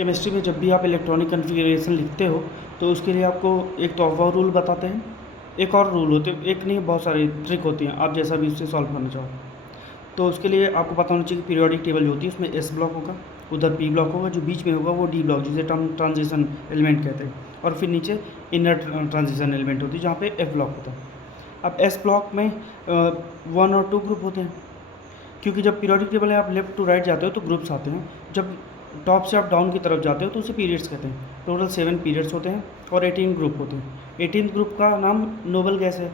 Chemistry में जब भी आप इलेक्ट्रॉनिक कन्फिग्रेशन लिखते हो तो उसके लिए आपको एक तो वो रूल बताते हैं, एक और रूल होते हैं, एक नहीं बहुत सारी ट्रिक होती हैं, आप जैसा भी उससे सॉल्व करना चाहो। तो उसके लिए आपको पता होना चाहिए कि पीरियोडिक टेबल जो होती है उसमें एस ब्लॉक होगा, उधर पी ब्लॉक होगा, जो बीच में होगा वो डी ब्लॉक जिसे ट्रांजिशन एलिमेंट कहते हैं, और फिर नीचे इनर ट्रांजिशन एलिमेंट होती है जहाँ पे एफ ब्लॉक होता है। अब एस ब्लॉक में 1 और 2 ग्रुप होते हैं, क्योंकि जब पीरियोडिक टेबल में आप लेफ्ट टू राइट जाते हो तो ग्रुप्स आते हैं, जब टॉप से आप डाउन की तरफ जाते हो तो उसे पीरियड्स कहते हैं। टोटल 7 पीरियड्स होते हैं और 18 ग्रुप होते हैं। 18 ग्रुप का नाम नोबल गैस है,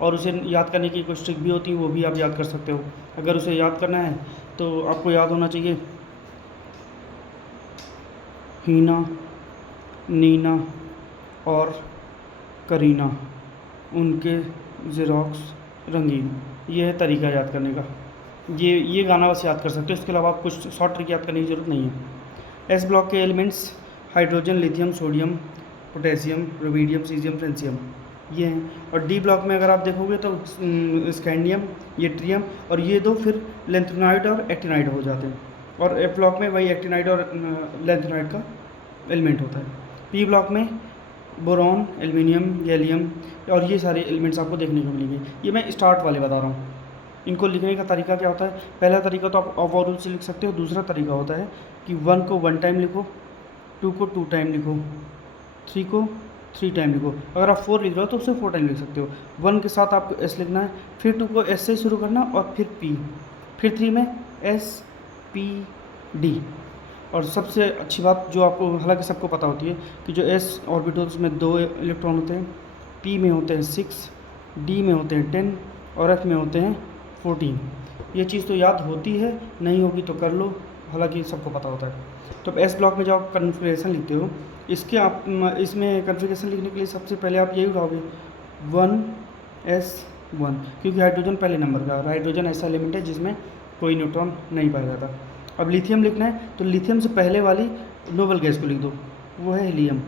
और उसे याद करने की कुछ ट्रिक भी होती है, वो भी आप याद कर सकते हो। अगर उसे याद करना है तो आपको याद होना चाहिए हीना, नीना और करीना, उनके ज़ेरॉक्स रंगीन। ये है तरीका याद करने का। ये गाना बस याद कर सकते हो, इसके अलावा आप कुछ शॉर्ट ट्रिक याद करने की ज़रूरत नहीं है। एस ब्लॉक के elements hydrogen, lithium, sodium, potassium, rubidium, caesium, francium ये हैं। और डी ब्लॉक में अगर आप देखोगे तो स्कैंडियम, यट्रियम, और ये दो फिर लेंथेनाइड और एक्टिनाइड हो जाते हैं। और एफ ब्लॉक में वही एक्टिनाइड और लेंथेनाइड का एलिमेंट होता है। पी ब्लॉक में बोरॉन, एल्युमिनियम, गैलियम और ये सारे एलिमेंट्स आपको देखने को मिलेंगे। ये मैं स्टार्ट वाले बता रहा हूँ। इनको लिखने का तरीका क्या होता है? पहला तरीका तो आप ऑफ रूल से लिख सकते हो। दूसरा तरीका होता है कि 1 को 1 टाइम लिखो, 2 को 2 टाइम लिखो, 3 को 3 टाइम लिखो। अगर आप 4 लिख रहे हो तो उसे 4 टाइम लिख सकते हो। 1 के साथ आपको एस लिखना है, फिर 2 को एस से शुरू करना और फिर पी, फिर 3 में एस पी डी। और सबसे अच्छी बात जो आपको हालांकि सबको पता होती है कि जो एस ऑर्बिटल्स में 2 इलेक्ट्रॉन होते हैं, पी में होते हैं 6, डी में होते हैं 10 और एफ में होते हैं 14। ये चीज़ तो याद होती है, नहीं होगी तो कर लो, हालांकि सबको पता होता है। तो अब एस ब्लॉक में जब आप कन्फिग्रेशन लिखते हो, इसके आप इसमें कन्फिग्रेशन लिखने के लिए सबसे पहले आप यही उठाओगे 1s1, क्योंकि हाइड्रोजन पहले नंबर का, और हाइड्रोजन ऐसा एलिमेंट है जिसमें कोई न्यूट्रॉन नहीं पाया जाता। अब लिथियम लिखना है तो लिथियम से पहले वाली नोबल गैस को लिख दो, वो है हीलियम।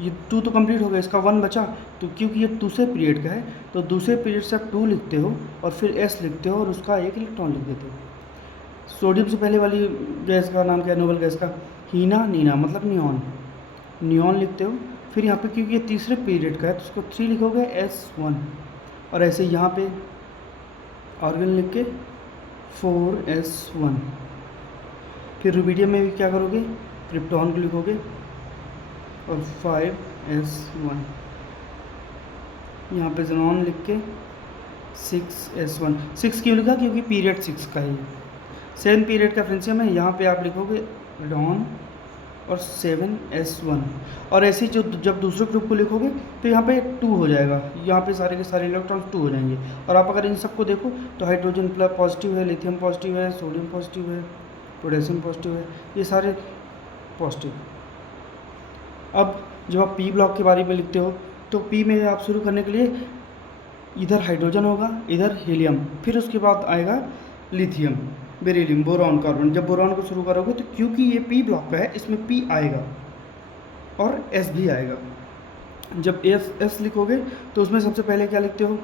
ये 2 तो कंप्लीट हो गया, इसका 1 बचा, तो क्योंकि ये दूसरे पीरियड का है तो दूसरे पीरियड से आप 2 लिखते हो और फिर एस लिखते हो और उसका 1 इलेक्ट्रॉन लिख देते हो। सोडियम से पहले वाली गैस का नाम क्या है? नोबल गैस का हीना, नीना मतलब नियॉन, नियॉन लिखते हो। फिर यहाँ पे क्योंकि ये तीसरे पीरियड का है तो उसको 3 लिखोगे S1, और ऐसे यहाँ पे आर्गन लिख के 4s1। फिर रुबिडियम में भी क्या करोगे? क्रिप्टॉन को लिखोगे और 5s1। यहाँ पे ज़ेनॉन लिख के 6s1। 6 क्यों लिखा? क्योंकि पीरियड 6 का है। 7 पीरियड का फ्रेंसियम है, यहाँ पे आप लिखोगे रेडॉन और 7s1। और ऐसे जो जब दूसरे ग्रुप को लिखोगे तो यहाँ पे 2 हो जाएगा, यहाँ पे सारे के सारे इलेक्ट्रॉन 2 हो जाएंगे। और आप अगर इन सबको देखो तो हाइड्रोजन प्लस पॉजिटिव है, लिथियम पॉजिटिव है, सोडियम पॉजिटिव है, पोटेशियम पॉजिटिव है, ये सारे पॉजिटिव। अब जब आप पी ब्लॉक के बारे में लिखते हो तो पी में आप शुरू करने के लिए इधर हाइड्रोजन होगा, इधर हीलियम, फिर उसके बाद आएगा लिथियम, बेरिलियम, बोरॉन, कार्बन। जब बोरॉन को शुरू करोगे तो क्योंकि ये पी ब्लॉक का है इसमें पी आएगा और एस भी आएगा। जब एस लिखोगे तो उसमें सबसे पहले क्या लिखते हो?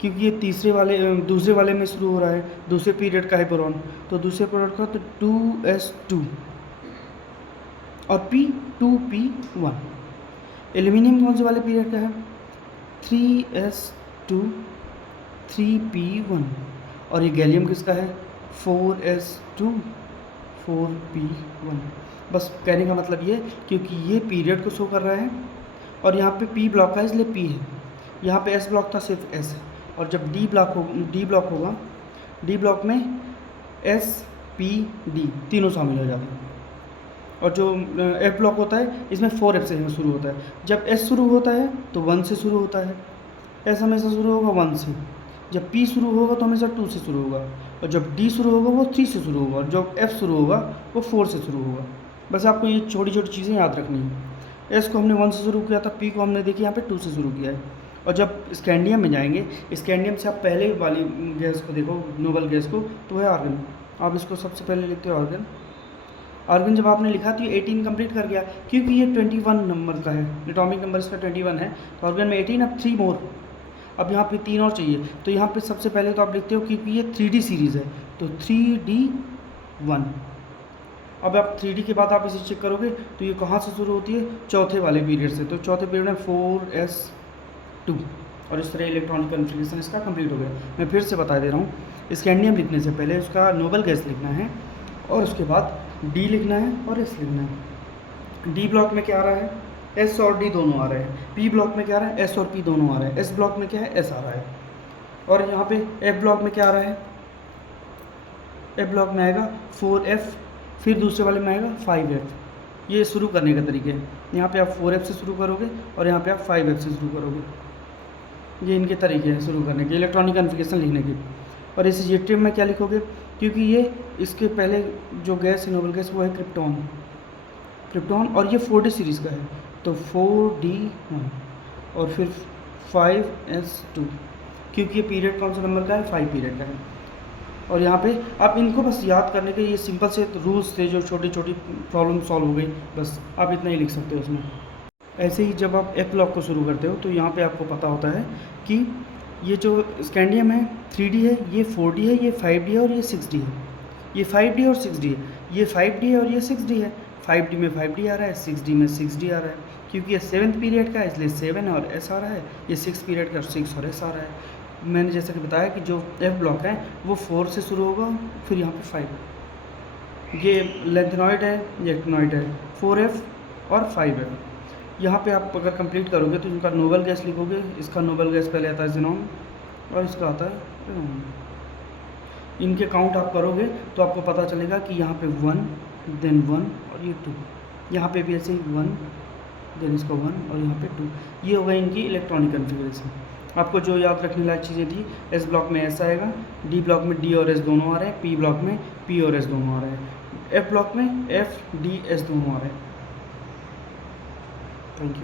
क्योंकि ये दूसरे वाले में शुरू हो रहा है, दूसरे पीरियड का है बोरॉन, तो दूसरे पीरियड का तो 2s2 और P2P1। एल्युमिनियम कौन से वाले पीरियड का है? 3s2 3p1। और ये गैलियम किसका है? 4s2 4p1। बस कहने का मतलब ये, क्योंकि ये पीरियड को शो कर रहा है और यहाँ पे पी ब्लॉक का है इसलिए पी है, यहाँ पे एस ब्लॉक था सिर्फ एस है। और जब डी ब्लॉक होगा, डी ब्लॉक में एस पी डी तीनों शामिल हो जाते हैं। और जो एफ ब्लॉक होता है इसमें 4f से शुरू होता है। जब एस शुरू होता है तो 1 से शुरू होता है, एस हमेशा शुरू होगा 1 से। जब पी शुरू होगा तो हमेशा 2 से शुरू होगा, और जब डी शुरू होगा वो 3 से शुरू होगा, और जब एफ शुरू होगा वो 4 से शुरू होगा। बस आपको ये छोटी छोटी चीज़ें याद रखनी है। एस को हमने 1 से शुरू किया था, पी को हमने देखिए यहाँ पे 2 से शुरू किया है। और जब स्कैंडियम में जाएंगे, स्कैंडियम से आप पहले वाली गैस को देखो, नोबल गैस को, तो है आर्गन। आप इसको सबसे पहले लिखते हो आर्गन। आर्गन जब आपने लिखा तो ये 18 कंप्लीट कर गया, क्योंकि ये 21 नंबर का है, एटॉमिक नंबर इसका 21 है, तो आर्गन में 18, अब 3 मोर, अब यहाँ पे 3 और चाहिए। तो यहाँ पे सबसे पहले तो आप लिखते हो क्योंकि ये 3D सीरीज़ है तो 3D1, अब आप 3D के बाद आप इसे चेक करोगे तो ये कहाँ से शुरू होती है, चौथे वाले पीरियड से। तो चौथे पीरियड में 4s2 और इस तरह इलेक्ट्रॉनिक कन्फिग्रेशन इसका कंप्लीट हो गया। मैं फिर से बता दे रहा हूँ, स्कैंडियम लिखने से पहले उसका नोबल गैस लिखना है और उसके बाद डी लिखना है और एस लिखना है। डी ब्लॉक में क्या आ रहा है, एस और डी दोनों आ रहे हैं। पी ब्लॉक में क्या आ रहा है, एस और पी दोनों आ रहे हैं। एस ब्लॉक में क्या है, एस आ रहा है। और यहाँ पे एफ ब्लॉक में क्या आ रहा है, एफ ब्लॉक में आएगा 4f, फिर दूसरे वाले में आएगा 5f। ये शुरू करने का तरीके है। यहाँ पे आप 4f से शुरू करोगे और यहाँ पे आप 5f से शुरू करोगे। ये इनके तरीके हैं शुरू करने के, इलेक्ट्रॉनिक कन्फिग्रेशन लिखने के। और इस यूट्रियम में क्या लिखोगे, क्योंकि ये इसके पहले जो गैस है नोबल गैस वो है क्रिप्टॉन, क्रिप्टॉन और ये 4d सीरीज़ का है, तो 4d1 और फिर 5s2, क्योंकि ये पीरियड कौन सा नंबर का है, 5 पीरियड का है। और यहाँ पे आप इनको बस याद करने के, ये सिंपल से रूल्स थे जो छोटी छोटी प्रॉब्लम सॉल्व हो गई, बस आप इतना ही लिख सकते हो उसमें। ऐसे ही जब आप एफ ब्लॉक को शुरू करते हो तो यहाँ पे आपको पता होता है कि ये जो स्कैंडियम है 3D है, ये 4D है, ये 5D है और ये 6D है। ये 5D और 6D है, ये 5D है और ये 6D है। 5D में 5D आ रहा है, 6D में 6D आ रहा है, क्योंकि ये 7th पीरियड का है इसलिए 7 और S आ रहा है। ये 6th पीरियड का 6 और S आ रहा है। मैंने जैसा कि बताया कि जो एफ ब्लॉक है वो 4 से शुरू होगा, फिर यहाँ पे 5। ये लेंथेनॉइड है, ये एक्टिनॉइड है, 4f और 5f। यहाँ पे आप अगर कंप्लीट करोगे तो इनका नोबल गैस लिखोगे। इसका नोबल गैस पहले आता है ज़ेनॉन और इसका आता है रेनॉन। इनके काउंट आप करोगे तो आपको पता चलेगा कि यहाँ पे 1 देन 1 और ये 2, यहाँ पे भी ऐसे ही 1 देन इसका 1 और यहाँ पे 2। ये हो गई इनकी इलेक्ट्रॉनिक कन्फिग्रेशन। आपको जो याद रखने लायक चीज़ें थी, एस ब्लॉक में एस आएगा, डी ब्लॉक में डी और एस दोनों आ रहे हैं, पी ब्लॉक में पी और एस दोनों आ रहे हैं, एफ ब्लॉक में एफ डी एस दोनों आ रहे हैं। Thank you.